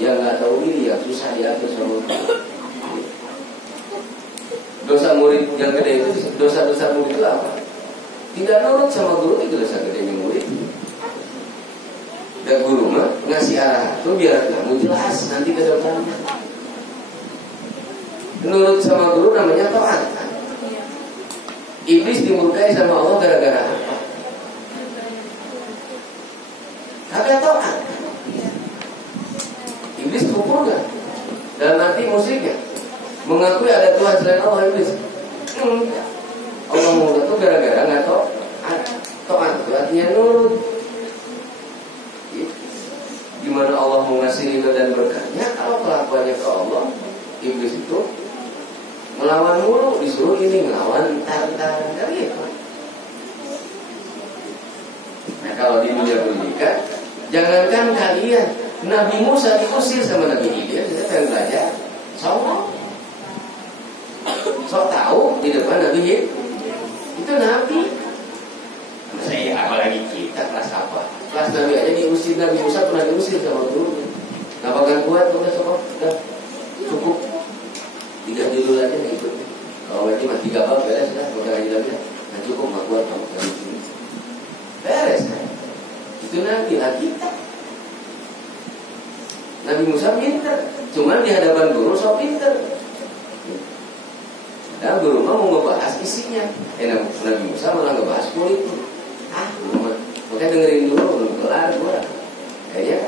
Yang nggak tahu diri yang susah diatur sama guru. Dosa murid yang gede itu, dosa-dosa murid itu apa? Tidak nurut sama guru itu dosa gedenya murid. Dan guru mah ngasih arah itu biar kamu jelas nanti ke depannya. Nurut sama guru namanya taat. Iblis dimurkai sama Allah gara-gara apa? Kagak taat. Iblis kufur gak? Dalam arti musyrik mengakui ada Tuhan selain Allah. Iblis Allah mau itu gara-gara nggak taat itu artinya nurut. Gimana Allah mau ngasih ridho dan berkahnya kalau kelakuannya ke Allah? Iblis itu melawan mulu, disuruh ini ngelawan entar gitu. Nah kalau di dunia pendidikan, jangankan kalian, Nabi Musa diusir sama Nabi Khidir, kita pengen belajar, sok tahu di depan Nabi Khidir, itu Nabi. Saya apalagi kita kelas apa? Kelas Nabi aja diusir, Nabi Musa pernah diusir sama gurunya. Nggak bakal kuat, udah cukup 3 judul aja nih ikut. Kalau ngaji mah 3 bab beres dah, bakal ngaji lagi. Nah cukup nggak kuat kamu dari sini. Beres kan? Itu Nabi lah kita. Nabi Musa pinter, cuman di hadapan guru sok pinter. Dan guru mau ngebahas isinya. Nabi Musa malah ngebahas politik. Makanya dengerin dulu, belum kelar gua. Kayaknya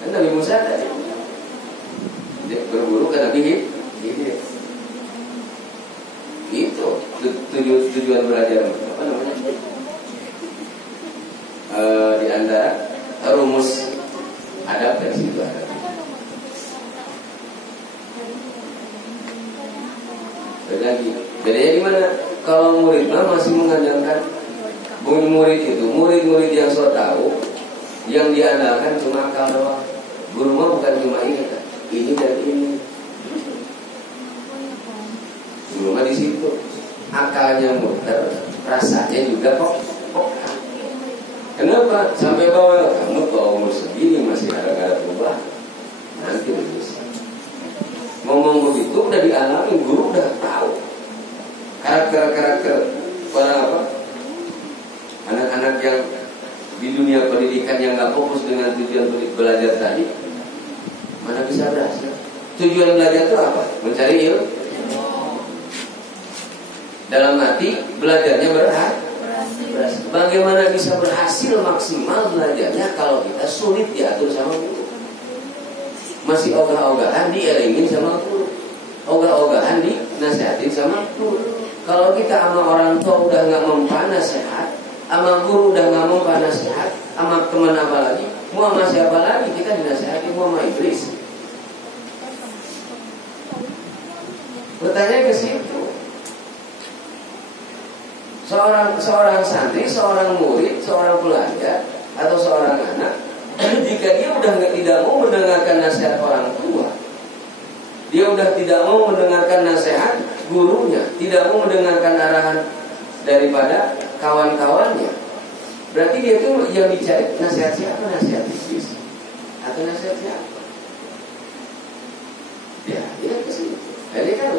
kan Nabi Musa tadi dia berburu ke Nabi Khidir. Itu tujuan belajar apa namanya? Di antara rumus adab dari situ ada. Bedanya gimana? Kalau murid masih mengandalkan murid itu, murid yang so tahu, yang diandalkan cuma akal doang. Guru mah bukan cuma ini kan, ini dan ini. Guru mah di situ, akalnya muter, rasanya juga kok. Kenapa? Sampai bawah kamu kalau umur segini masih ada berubah, nanti bisa. Ngomong begitu udah dialami, guru udah tahu karakter para apa? Anak-anak yang di dunia pendidikan yang nggak fokus dengan tujuan belajar tadi, mana bisa berhasil? Tujuan belajar itu apa? Mencari ilmu. Dalam arti belajarnya berhasil. Bagaimana bisa berhasil maksimal belajarnya kalau kita sulit diatur sama guru? Masih ogah-ogahan dielingin sama guru, ogah-ogahan dinasihatin sama guru. Kalau kita sama orang tua udah nggak mempan nasihat, sama guru udah nggak mempan nasihat, sama teman apa lagi, mau sama siapa lagi kita dinasihati, mau sama iblis. Bertanya ke situ. Seorang santri, seorang murid, seorang pelajar atau seorang anak, jika dia udah tidak mau mendengarkan nasihat orang tua, dia udah tidak mau mendengarkan nasihat gurunya, tidak mau mendengarkan arahan daripada kawan-kawannya, berarti dia tuh yang dicari nasihat siapa? Nasihat iblis atau nasihat siapa? Ya, dia ke situ. Jadi kan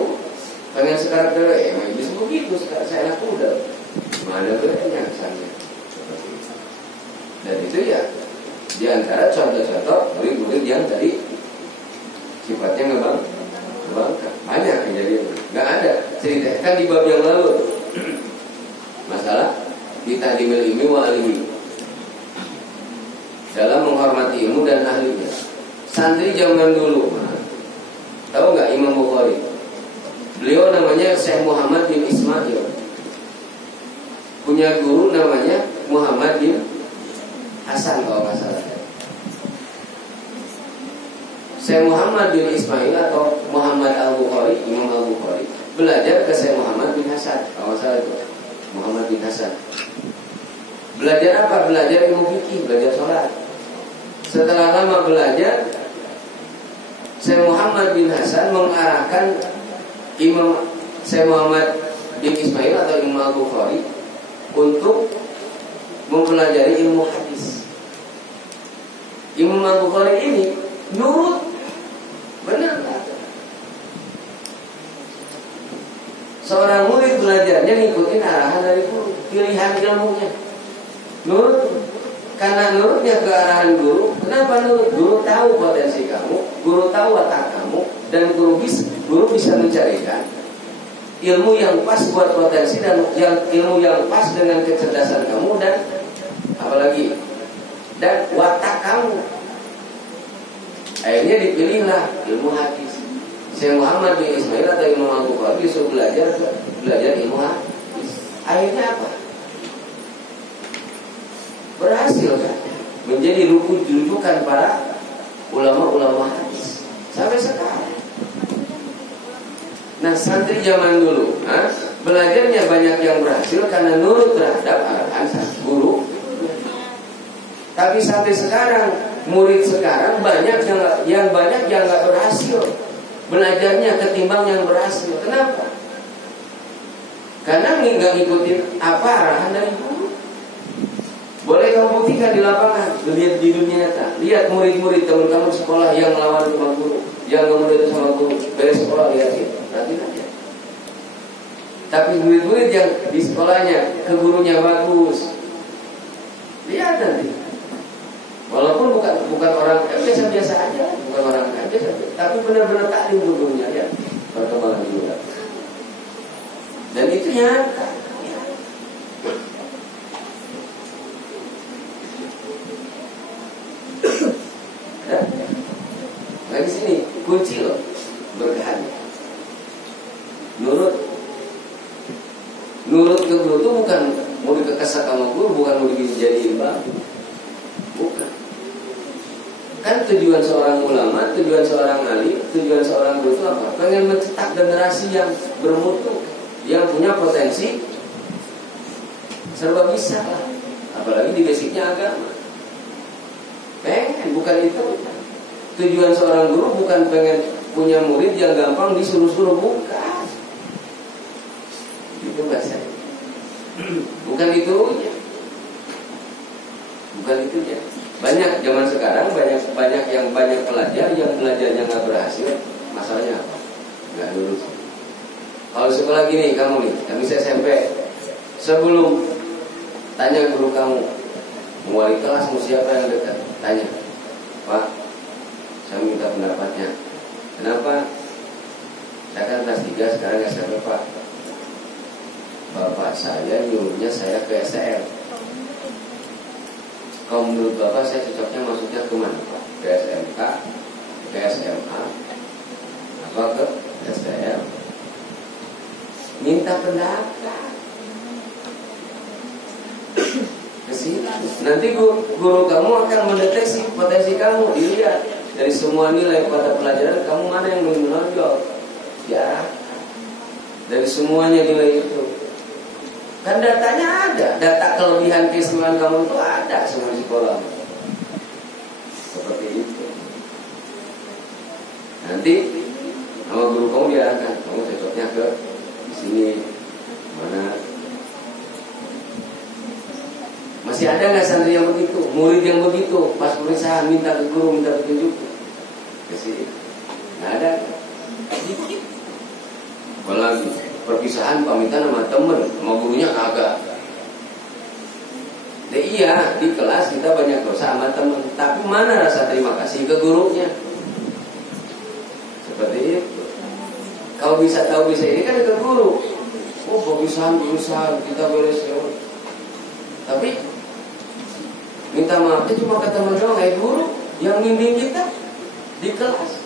pengen sekarang dulu, iblis begitu sekarang saya anak muda. Mana berenya misalnya. Dan itu ya di antara contoh-contoh murid-murid yang tadi sifatnya ngebangkang. Banyak kejadian. Nggak ada cerita kan di bab yang lalu. Masalah ditadimil ilmi wa alihi. Dalam menghormati ilmu dan ahlinya. Santri zaman dulu, tahu nggak Imam Bukhari? Beliau namanya Syekh Muhammad bin Ismail. Punya guru namanya Muhammad bin Hasan kalau nggak salah. Syekh Muhammad bin Ismail atau Muhammad Al-Bukhari, Imam Al-Bukhari belajar ke Syekh Muhammad bin Hasan kalau nggak salah itu. Muhammad bin Hasan belajar apa? Belajar ilmu fikih, belajar sholat. Setelah lama belajar, Syekh Muhammad bin Hasan mengarahkan Imam Syekh Muhammad bin Ismail atau Imam Al-Bukhari untuk mempelajari ilmu hadis. Imam Al-Bukhari ini nurut, benar nggak? Seorang murid belajarnya ngikutin arahan dari guru, pilihan ilmunya, nurut. Karena nurutnya ke arahan guru. Kenapa nurut? Guru tahu potensi kamu, guru tahu watak kamu, dan guru bisa mencarikan ilmu yang pas buat potensi dan ilmu yang pas dengan kecerdasan kamu dan apalagi dan watak kamu. Akhirnya dipilihlah ilmu hadis. Syekh Muhammad bin Ismail atau Imam Al-Bukhari disuruh belajar ilmu hadis. Akhirnya apa? Berhasil kan? Menjadi rujukan para ulama-ulama hadis sampai sekarang. Nah, santri zaman dulu, belajarnya banyak yang berhasil karena nurut terhadap arahan guru. Tapi sampai sekarang, murid sekarang banyak yang nggak berhasil belajarnya ketimbang yang berhasil. Kenapa? Karena nggak ngikutin apa arahan dari guru. Boleh kamu buktikan di lapangan, lihat di dunia nyata, lihat murid-murid teman kamu di sekolah yang lawan sama guru, yang kemudian sama guru, beres sekolah lihatin, perhatiin aja. Tapi murid-murid yang di sekolahnya ke gurunya bagus, lihat nanti. Walaupun bukan orang biasa-biasa aja, bukan orang biasa, tapi benar-benar taklim gurunya ya, perkembangan juga. Dan itu nyata. Nah di sini kunci loh berkahannya. Nurut ke guru itu bukan mau dikekesak sama guru, bukan mau dijadiin bangku, bukan. Kan tujuan seorang ulama, tujuan seorang alim, tujuan seorang guru itu apa? Pengen mencetak generasi yang bermutu, yang punya potensi serba bisa lah. Apalagi di basicnya agama. Pengen, bukan itu. Tujuan seorang guru bukan pengen punya murid yang gampang disuruh-suruh, bukan. Itu bahasanya. Bukan itunya. Bukan itunya. Banyak zaman sekarang banyak pelajar yang belajarnya nggak berhasil. Masalahnya apa? Nggak lulus. Kalau sekolah gini kamu nih, yang bisa SMP, sebelum tanya guru kamu, wali kelas mau siapa yang dekat, tanya, Pak, saya minta pendapatnya. Kenapa? Saya kan kelas 3 sekarang SMP, Pak. Bapak saya nyuruhnya saya ke STM. Kalau menurut Bapak saya cocoknya masuknya ke mana, Pak? Ke SMK, ke SMA, atau ke STM? Minta pendapat. Nanti guru kamu akan mendeteksi potensi kamu. Dilihat dari semua nilai pada pelajaran kamu mana yang menonjol. Ya, dari semuanya nilai itu. Kan datanya ada, data kelebihan keistimewaan kamu itu ada semua di sekolah. Seperti itu. Nanti sama guru kamu diarahkan, kamu cocoknya ke sini mana. Masih ada nggak santri yang begitu, murid yang begitu, pas pemeriksaan minta ke guru, minta petunjuk, kasih, nggak ada. Apalagi perpisahan pamitan sama temen, sama gurunya kagak. Nah, iya di kelas kita banyak dosa sama temen, tapi mana rasa terima kasih ke gurunya? Seperti itu. Kalau bisa tahu bisa ini kan ke guru. Oh perpisahan kita beres ya. Tapi minta maafnya cuma ke teman doang, guru yang bimbing kita di kelas,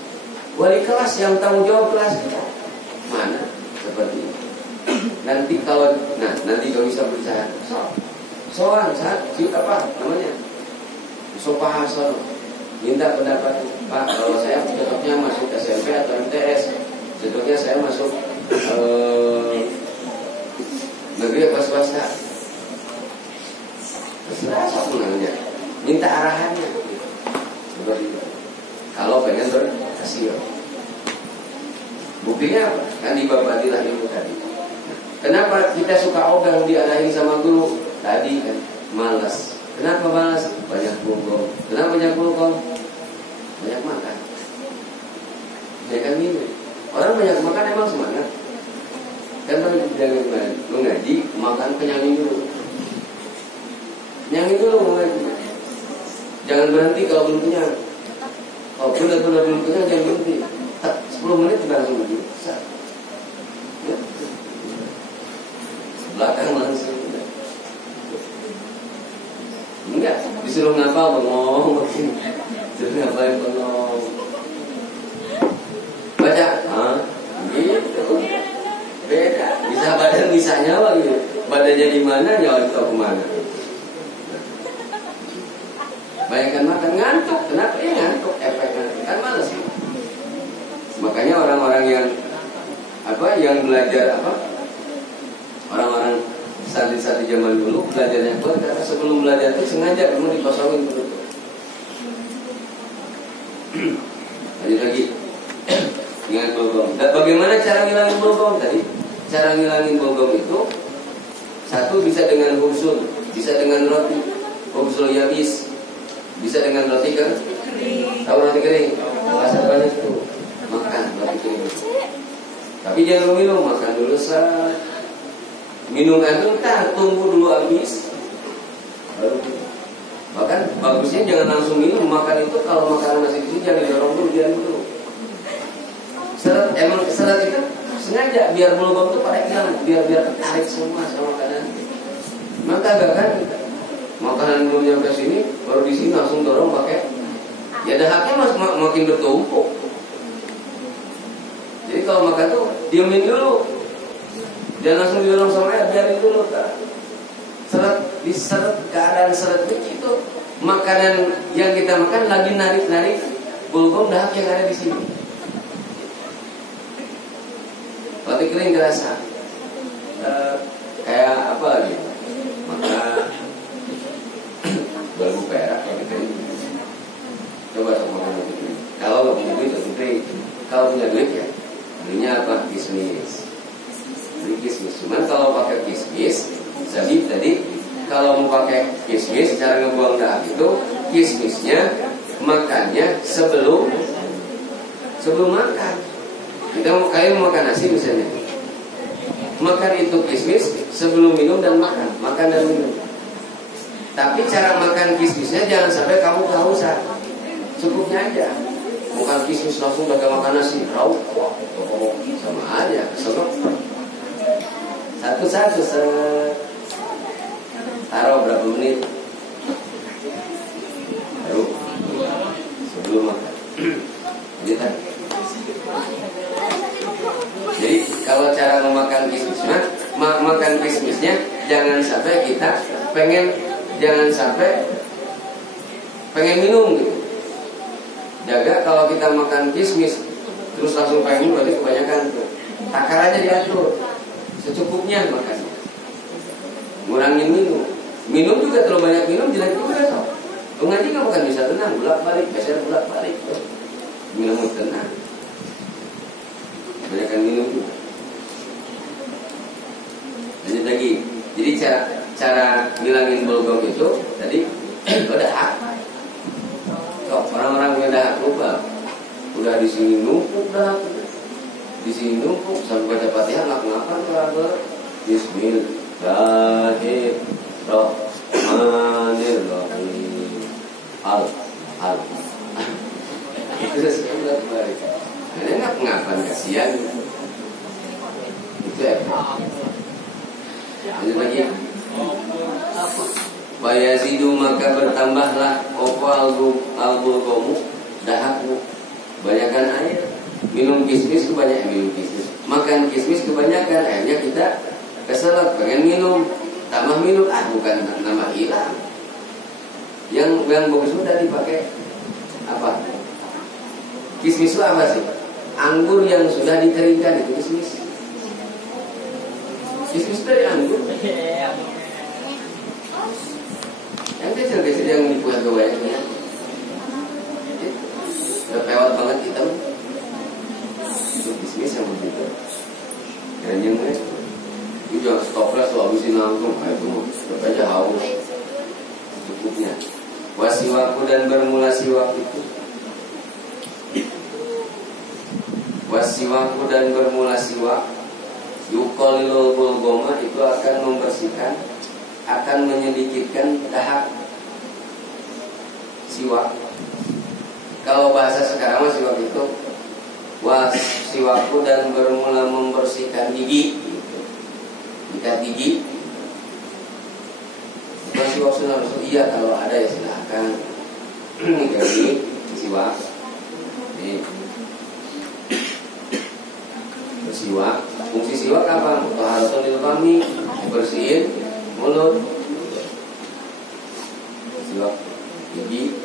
wali kelas yang tanggung jawab kelas kita. Mana? Seperti itu. Nanti kalau bisa berbicara soal saat apa namanya sopahason minta pendapat, Pak, kalau saya cocoknya masuk SMP atau MTS, cocoknya saya masuk negeri apa swasta, terserah sebenarnya, minta arahannya seperti itu. Kalau pengen berhasil, buktinya apa? Kan di bab fadilah ilmu tadi. Kenapa kita suka ogah diarahin sama guru? Tadi kan malas. Kenapa malas? Banyak kulkom. Kenapa banyak kulkom? Ya kan minum. Orang banyak makan emang semangat. Kan jangan mengaji, makan kenyangin dulu. Kenyangin dulu mengaji. Jangan berhenti kalau belum kenyang. Kalau benar-benar belum kenyang jangan berhenti. 10 menit kita langsung bisa. Ya. Belakang langsung. Enggak, disuruh ngapal bengong. Disuruh ngapal bengong. Baca, gitu. Beda. Bisa badan, bisa nyawa gitu. Badannya di mana, nyawa itu kemana. Bayangkan makan ngantuk, kenapa ya ngantuk? Efeknya kan malas. Makanya orang-orang yang yang belajar orang-orang santri-santri zaman dulu belajarnya kuat karena sebelum belajar itu sengaja kamu dikosongin perut. Lanjut lagi dengan bolgom. Dan bagaimana cara ngilangin bolgom tadi? Cara ngilangin bolgom itu satu bisa dengan hubsul, bisa dengan roti hubsul yabis, bisa dengan roti kering. Tahu roti kering? Rasa banyak itu makan roti kering. Tapi jangan minum, makan dulu minum itu tunggu dulu habis. Bahkan bagusnya jangan langsung minum. Makan itu kalau makanan masih kecil jangan didorong dulu, jangan dulu. Serat itu sengaja biar bolgom itu pada hilang, biar tertarik semua sama makanan. Maka agak kan makanan belum nyampe sini, baru di sini langsung dorong pakai. Ya dahaknya makin bertumpuk. Jadi kalau makan tuh diemin dulu. Jangan langsung didorong sama air, biarin dulu kan. Diseret keadaan seret itu makanan yang kita makan lagi narik bolgom dahak yang ada di sini. Roti kering terasa kayak apa lagi? Maka balbu perak roti kering. Coba makan roti kering. Kalau nggak punya duit roti kering, kalau punya duit ya belinya apa? Kismis. Beli kismis. Cuman kalau pakai kismis, tadi kalau mau pakai kismis, cara ngebuang dahak itu kismisnya makannya sebelum makan. Kita mau makan nasi misalnya, makan itu kismis sebelum minum dan makan dan minum. Tapi cara makan kismisnya jangan sampai kamu kehausan. Cukupnya aja. Makan kismis langsung udah makan nasi, rauk, sama aja, sebab satu-satu taruh berapa menit baru sebelum makan. Jadi kalau cara memakan kismisnya, makan kismisnya jangan sampai kita pengen minum gitu. Jaga kalau kita makan kismis terus langsung pengen berarti kebanyakan tuh. Takarannya diatur secukupnya makannya. Ngurangin minum. Minum juga terlalu banyak minum jelek juga so. Ngaji nggak bukan bisa tenang, bolak-balik, geser bolak-balik. Minum tenang. Kebanyakan minum juga. Lanjut lagi. Jadi cara ngilangin bolgom itu tadi dahak. Orang-orang yang dahak lupa. Udah di sini numpuk dahak. Di sini numpuk sampai baca Fatihah ngap-ngapan kalau Bismillahirrahmanirrahim. Al. Itu sudah balik. Karena ngap-ngapan kasihan. Itu lanjut lagi. Bayazidu maka bertambahlah al-bolgomu dahakmu. Banyakan air. Minum kismis kebanyakan minum kismis. Makan kismis kebanyakan akhirnya kita keselak pengen minum. Tambah minum bukan nama hilang. Yang bagus itu tadi pakai apa? Kismis itu apa sih? Anggur yang sudah dikeringkan itu kismis. Kismis dari anggur. Yang kecil-kecil yang dibuat kebanyakan. Udah pewat banget hitam. Itu kismis yang begitu. Kerennya itu jangan stoples lo habisin langsung. Itu tetap aja haus. Cukupnya. Wasiwaku dan bermula siwak itu siwaku dan bermula siwak, yuqallilul bulgoma, itu akan membersihkan, akan menyedikitkan dahak siwak. Kalau bahasa sekarang mah siwak itu siwaku dan bermula membersihkan gigi, ikat gigi. Siwak sunnah Rasul, iya kalau ada ya silahkan. Jadi siwak, siwak, fungsi siwak apa? Taharatul lil fami, bersihin mulut. Siwak gigi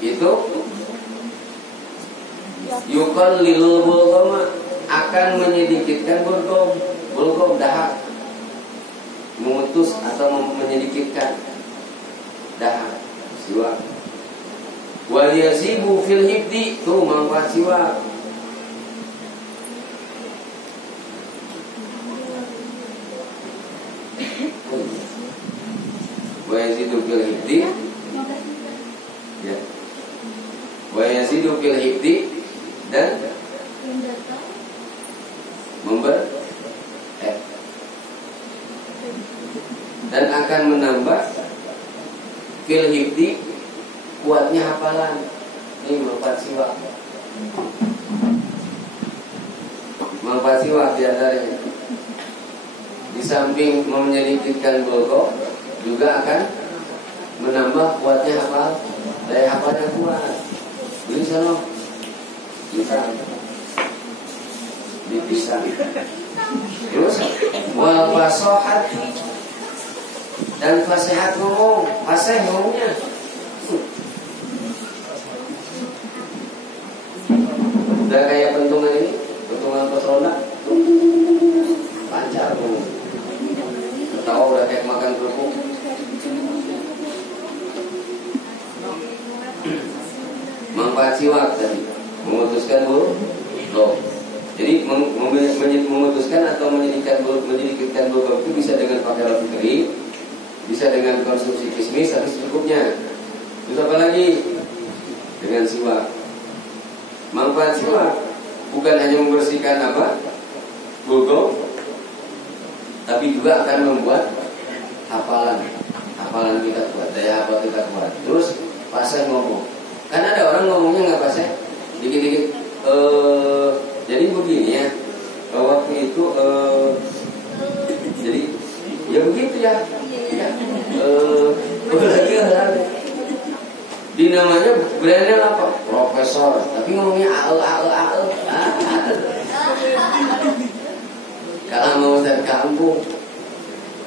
itu yuqallilul bulgoma, akan menyedikitkan bulgom dahak, memutus atau menyedikitkan dahak siwak. Wa yazibu fil hibdi, tuh manfaat siwak. Wa yazidu fil hibdi, ya. Wa yazidu fil hibdi, dan dan akan menambah fil hibdi, kuatnya hafalan. Ini manfaat siwak. Manfaat siwak diantaranya, di samping menyedikitkan bulgom, juga akan menambah kuatnya hafal, daya hafalnya kuat. Beli sana, bisa dipisah. Terus wal fasohat, dan fasihat ngomong, fasih ngomongnya. Udah kayak pentungan ini, pentungan petrona, lancar ngomong. Ketawa udah kayak makan kerupuk. Manfaat siwak tadi, memutuskan bulgom. Jadi memutuskan atau menyedikitkan bulgom itu bisa dengan pakai roti kering, bisa dengan konsumsi kismis, tapi secukupnya. Terus apa lagi? Dengan siwak. Manfaat siwak bukan hanya membersihkan bulgom, tapi juga akan membuat hafalan kita kuat, daya hafal kita kuat. Terus pasal ngomong, kan ada orang ngomongnya nggak pasal, dikit-dikit. Jadi begini ya, waktu itu jadi ya begitu ya. Lagi di namanya brandnya apa? Profesor, tapi ngomongnya al. Kalau mau dari kampung,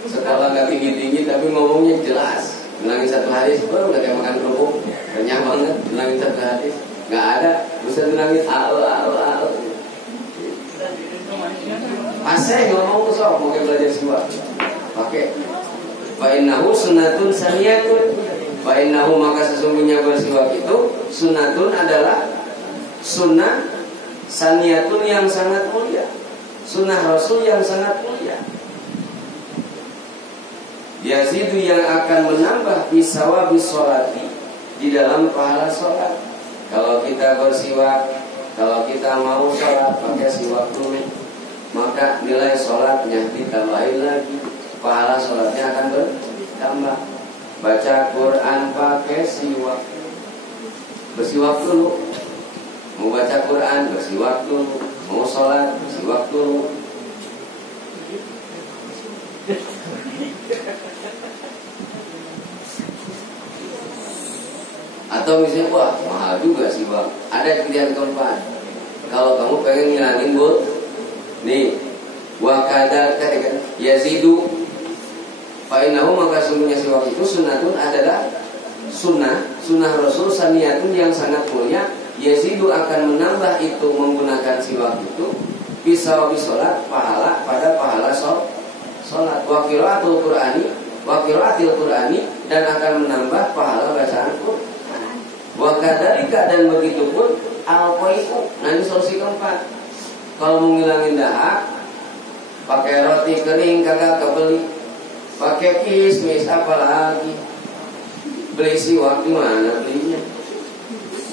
sekolah nggak tinggi tapi ngomongnya jelas. Bilangin satu hadis, udah kayak makan kerupuk, kenyang banget. Bilangin satu hadis, nggak ada. Bisa bilangin al. Asal ngomong tuh sok, mau belajar siwak, pakai. Fa'innahu sunnatun saniyatun. Fa'innahu, maka sesungguhnya bersiwak itu sunnatun adalah sunnah saniyatun yang sangat mulia, sunnah Rasul yang sangat mulia. Yazidu, yang akan menambah bisawabi sholati, di dalam pahala sholat. Kalau kita bersiwak, kalau kita mau sholat pakai siwak dulu, maka nilai sholatnya ditambahin lagi, pahala sholatnya akan bertambah. Baca Quran pakai siwak, bersiwak dulu. Mau baca Quran bersiwak dulu, mau sholat bersiwak dulu. Atau misalnya, wah mahal juga siwak, ada pilihan keempat. Kalau kamu pengen ngilangin nih, wakada katakan yazidu, fa'inahu, maka sungguhnya siwak itu sunnatun adalah sunnah Rasul saniyatun yang sangat mulia. Yazidu, akan menambah itu menggunakan siwak itu bisawabi sholat, pahala pada pahala sholat. Wa qiraatul Qur'ani, dan akan menambah pahala bacaan Qur'an. Wa kadzalika, dan begitu pun al-qai'u. Nah, ini solusi keempat. Kalau mau ngilangin dahak, pakai roti kering kagak kebeli, pakai kismis, apalagi beli siwak di mana belinya?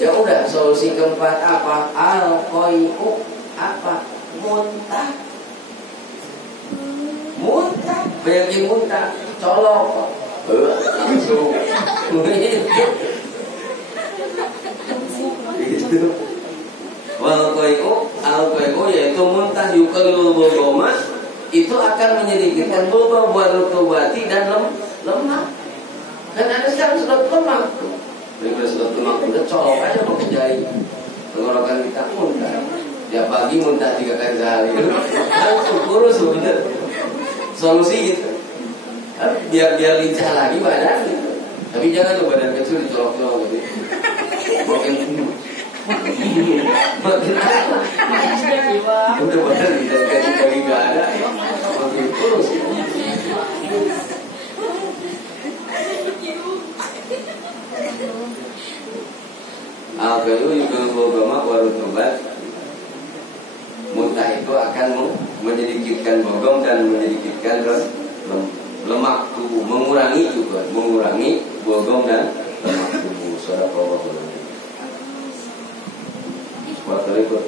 Ya udah, solusi keempat apa? Al-qai'u. apa? Muntah. Muntah, banyak muntah, colok, langsung. Gitu. Al-Qai'u yaitu muntah yukalul bulgoma, itu akan menyedikitkan bulgom buat rutubati dan lemak. Dan ada sekarang sudah lemak tuh. Mereka sudah lemak udah colok aja pakai jari. Tenggorokan kita muntah. Ya pagi muntah 3 kali sehari. Langsung kurus bener. Solusi gitu. Biar lincah lagi badan gitu. Tapi jangan tuh badan kecil dicolok-colok gitu. Makin apa? Udah badan dikasih gak ada. Makin kurus. Al-Qai'u yukalul bulgoma warutubat. Muntah itu akan menyedikitkan bogom dan menyedikitkan lemak tubuh, mengurangi bogom dan lemak tubuh. Sadaqallahu alaihi wasallam. Wa tariqat